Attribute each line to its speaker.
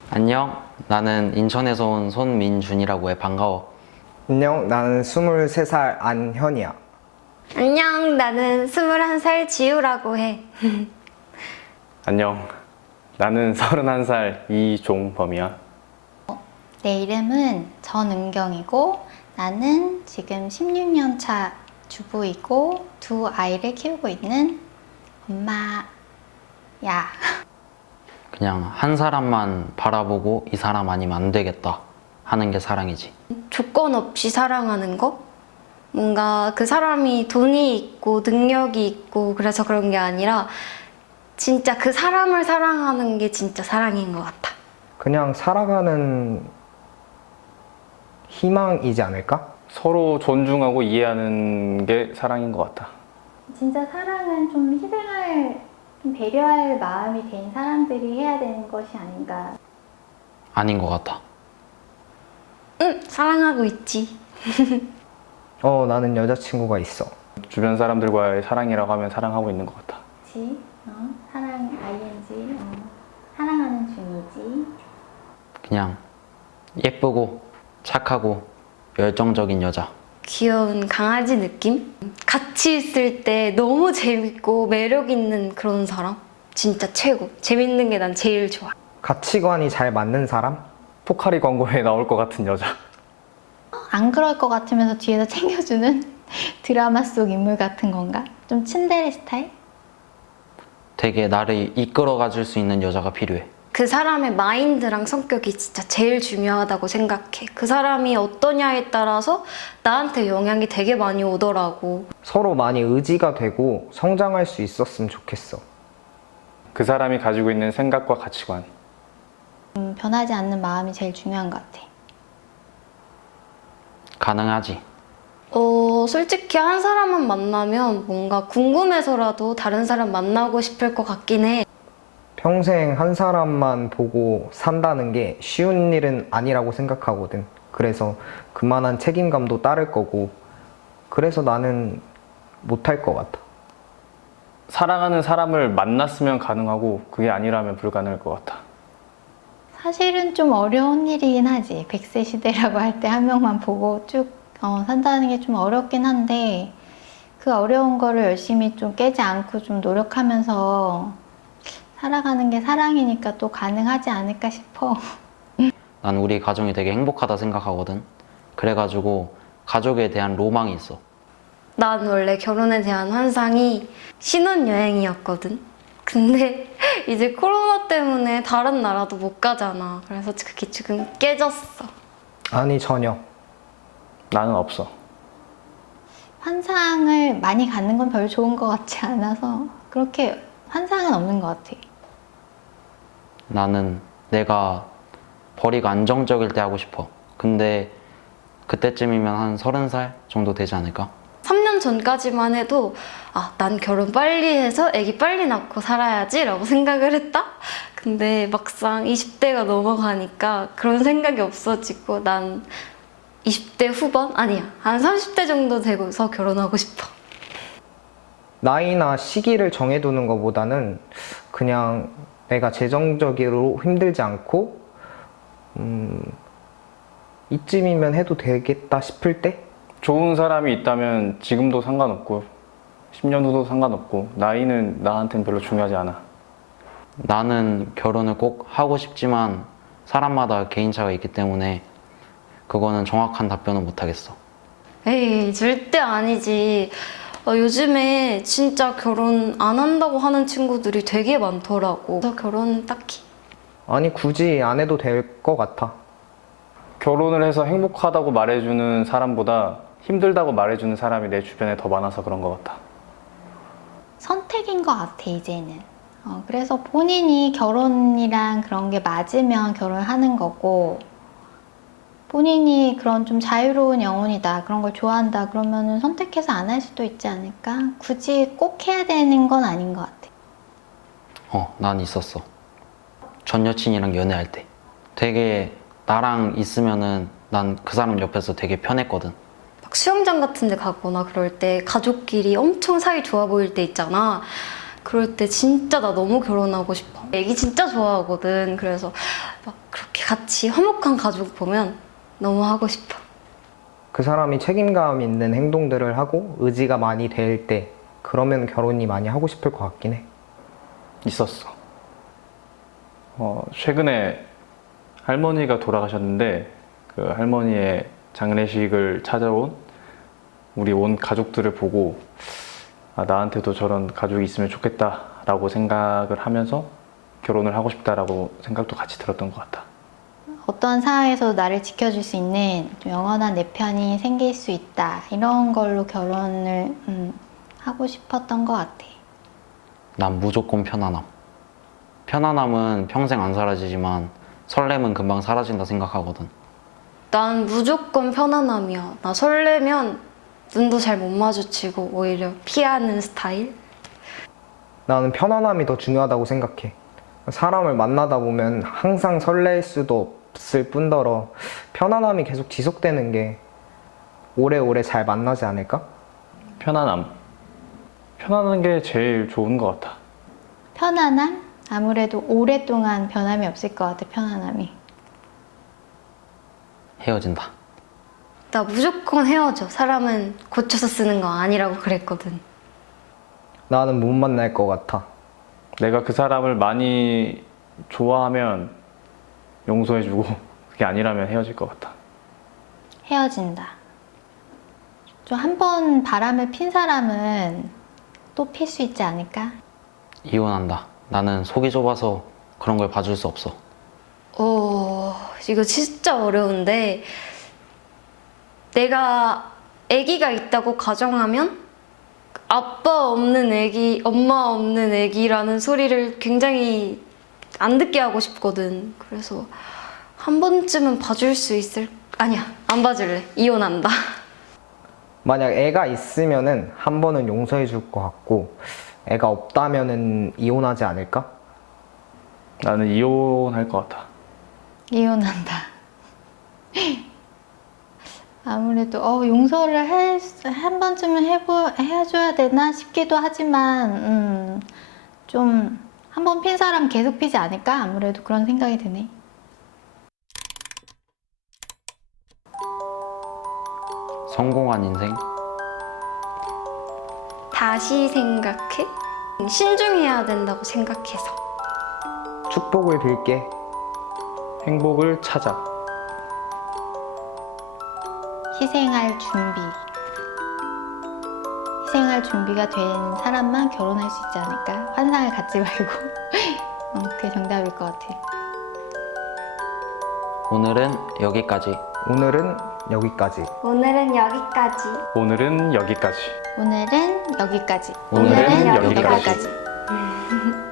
Speaker 1: 안녕. 나는 인천에서 온 손민준이라고 해. 반가워.
Speaker 2: 안녕, 나는 23살 안현이야.
Speaker 3: 안녕, 나는 21살 지우라고 해.
Speaker 4: 안녕. 나는 31살 이종범이야.
Speaker 5: 내 이름은 전은경이고 나는 지금 16년 차 주부이고 두 아이를 키우고 있는 엄마야.
Speaker 1: 그냥 한 사람만 바라보고 이 사람 아니면 안 되겠다 하는 게 사랑이지.
Speaker 3: 조건 없이 사랑하는 거? 뭔가 그 사람이 돈이 있고 능력이 있고 그래서 그런 게 아니라 진짜 그 사람을 사랑하는 게 진짜 사랑인 것 같아.
Speaker 2: 그냥 살아가는 희망이지 않을까?
Speaker 4: 서로 존중하고 이해하는 게 사랑인 것 같아.
Speaker 5: 진짜 사랑은 좀 희생할, 좀 배려할 마음이 된 사람들이 해야 되는 것이 아닌가.
Speaker 1: 아닌 것 같아.
Speaker 3: 응, 사랑하고 있지.
Speaker 2: 나는 여자친구가 있어.
Speaker 4: 주변 사람들과의 사랑이라고 하면 사랑하고 있는 것 같아.
Speaker 5: 그치? 사랑 ING, 사랑하는 중이지.
Speaker 1: 그냥 예쁘고 착하고 열정적인 여자.
Speaker 3: 귀여운 강아지 느낌? 같이 있을 때 너무 재밌고 매력 있는 그런 사람? 진짜 최고. 재밌는 게 난 제일 좋아.
Speaker 2: 가치관이 잘 맞는 사람?
Speaker 4: 포카리 광고에 나올 것 같은 여자.
Speaker 5: 안 그럴 것 같으면서 뒤에서 챙겨주는 드라마 속 인물 같은 건가? 좀 츤데레 스타일?
Speaker 1: 되게 나를 이끌어가 줄 수 있는 여자가 필요해.
Speaker 3: 그 사람의 마인드랑 성격이 진짜 제일 중요하다고 생각해. 그 사람이 어떠냐에 따라서 나한테 영향이 되게 많이 오더라고.
Speaker 2: 서로 많이 의지가 되고 성장할 수 있었으면 좋겠어.
Speaker 4: 그 사람이 가지고 있는 생각과 가치관.
Speaker 5: 변하지 않는 마음이 제일 중요한 것 같아.
Speaker 1: 가능하지.
Speaker 3: 솔직히 한 사람만 만나면 뭔가 궁금해서라도 다른 사람 만나고 싶을 것 같긴 해.
Speaker 2: 평생 한 사람만 보고 산다는 게 쉬운 일은 아니라고 생각하거든. 그래서 그만한 책임감도 따를 거고, 그래서 나는 못할 것 같아.
Speaker 4: 사랑하는 사람을 만났으면 가능하고 그게 아니라면 불가능할 것 같아.
Speaker 5: 사실은 좀 어려운 일이긴 하지. 100세 시대라고 할 때 한 명만 보고 쭉 산다는 게 좀 어렵긴 한데 그 어려운 거를 열심히 좀 깨지 않고 좀 노력하면서 살아가는 게 사랑이니까 또 가능하지 않을까 싶어.
Speaker 1: 난 우리 가정이 되게 행복하다 생각하거든. 그래가지고 가족에 대한 로망이 있어.
Speaker 3: 난 원래 결혼에 대한 환상이 신혼여행이었거든. 근데 이제 코로나 때문에 다른 나라도 못 가잖아. 그래서 그게 지금 깨졌어.
Speaker 2: 아니, 전혀.
Speaker 4: 나는 없어.
Speaker 5: 환상을 많이 갖는 건 별로 좋은 것 같지 않아서 그렇게 환상은 없는 것 같아.
Speaker 1: 나는 내가 벌이가 안정적일 때 하고 싶어. 근데 그때쯤이면 한 30살 정도 되지 않을까?
Speaker 3: 3년 전까지만 해도 난 결혼 빨리 해서 아기 빨리 낳고 살아야지 라고 생각을 했다? 근데 막상 20대가 넘어가니까 그런 생각이 없어지고 난 20대 후반? 아니야. 한 30대 정도 되고서 결혼하고 싶어.
Speaker 2: 나이나 시기를 정해두는 것보다는 그냥 내가 재정적으로 힘들지 않고 이쯤이면 해도 되겠다 싶을 때?
Speaker 4: 좋은 사람이 있다면 지금도 상관없고 10년 후도 상관없고 나이는 나한테는 별로 중요하지 않아.
Speaker 1: 나는 결혼을 꼭 하고 싶지만 사람마다 개인차가 있기 때문에 그거는 정확한 답변은 못하겠어.
Speaker 3: 에이, 절대 아니지. 요즘에 진짜 결혼 안 한다고 하는 친구들이 되게 많더라고. 그래서 결혼은 딱히.
Speaker 2: 아니, 굳이 안 해도 될 것 같아.
Speaker 4: 결혼을 해서 행복하다고 말해주는 사람보다 힘들다고 말해주는 사람이 내 주변에 더 많아서 그런 것 같아.
Speaker 5: 선택인 것 같아, 이제는. 그래서 본인이 결혼이랑 그런 게 맞으면 결혼하는 거고, 본인이 그런 좀 자유로운 영혼이다, 그런 걸 좋아한다, 그러면은 선택해서 안 할 수도 있지 않을까? 굳이 꼭 해야 되는 건 아닌 것 같아.
Speaker 1: 난 있었어. 전 여친이랑 연애할 때. 되게 나랑 있으면은 난 그 사람 옆에서 되게 편했거든.
Speaker 3: 막 수영장 같은 데 가거나 그럴 때 가족끼리 엄청 사이 좋아 보일 때 있잖아. 그럴 때 진짜 나 너무 결혼하고 싶어. 애기 진짜 좋아하거든. 그래서 막 그렇게 같이 화목한 가족 보면 너무 하고 싶어.
Speaker 2: 그 사람이 책임감 있는 행동들을 하고 의지가 많이 될 때 그러면 결혼이 많이 하고 싶을 것 같긴 해.
Speaker 4: 있었어. 최근에 할머니가 돌아가셨는데 그 할머니의 장례식을 찾아온 우리 온 가족들을 보고 아, 나한테도 저런 가족이 있으면 좋겠다라고 생각을 하면서 결혼을 하고 싶다라고 생각도 같이 들었던 것 같아.
Speaker 5: 어떤 상황에서도 나를 지켜줄 수 있는 좀 영원한 내 편이 생길 수 있다. 이런 걸로 결혼을 하고 싶었던 것 같아.
Speaker 1: 난 무조건 편안함. 편안함은 평생 안 사라지지만 설렘은 금방 사라진다 생각하거든.
Speaker 3: 난 무조건 편안함이야. 나 설레면 눈도 잘 못 마주치고 오히려 피하는 스타일?
Speaker 2: 나는 편안함이 더 중요하다고 생각해. 사람을 만나다 보면 항상 설렐 수도 없을 뿐더러 편안함이 계속 지속되는 게 오래오래 잘 만나지 않을까?
Speaker 4: 편안함. 편안한 게 제일 좋은 것 같아.
Speaker 5: 편안함? 아무래도 오랫동안 변함이 없을 것 같아, 편안함이.
Speaker 1: 헤어진다.
Speaker 3: 나 무조건 헤어져. 사람은 고쳐서 쓰는 거 아니라고 그랬거든.
Speaker 2: 나는 못 만날 것 같아.
Speaker 4: 내가 그 사람을 많이 좋아하면 용서해주고 그게 아니라면 헤어질 것 같아.
Speaker 5: 헤어진다. 좀 한 번 바람을 핀 사람은 또 필 수 있지 않을까?
Speaker 1: 이혼한다. 나는 속이 좁아서 그런 걸 봐줄 수 없어.
Speaker 3: 이거 진짜 어려운데 내가 아기가 있다고 가정하면 아빠 없는 아기, 엄마 없는 아기라는 소리를 굉장히 안 듣게 하고 싶거든. 그래서 한 번쯤은 봐줄 수 있을... 아니야, 안 봐줄래. 이혼한다.
Speaker 2: 만약 애가 있으면은 한 번은 용서해 줄 것 같고 애가 없다면은 이혼하지 않을까?
Speaker 4: 나는 이혼할 것 같아.
Speaker 5: 이혼한다. 아무래도 용서를 한 번쯤은 해줘야 되나 싶기도 하지만 좀 한 번 핀 사람 계속 피지 않을까? 아무래도 그런 생각이 드네.
Speaker 1: 성공한 인생?
Speaker 3: 다시 생각해? 신중해야 된다고 생각해서.
Speaker 2: 축복을 빌게.
Speaker 4: 행복을 찾아.
Speaker 5: 희생할 준비. 희생할 준비가 된 사람만 결혼할 수 있지 않을까? 환상을 갖지 말고. 그게 정답일 것 같아.
Speaker 1: 오늘은 여기까지.
Speaker 2: 오늘은 여기까지.
Speaker 3: 오늘은 여기까지.
Speaker 4: 오늘은 여기까지.
Speaker 5: 오늘은 여기까지.
Speaker 1: 오늘은
Speaker 4: 여기까지.
Speaker 5: 여기까지.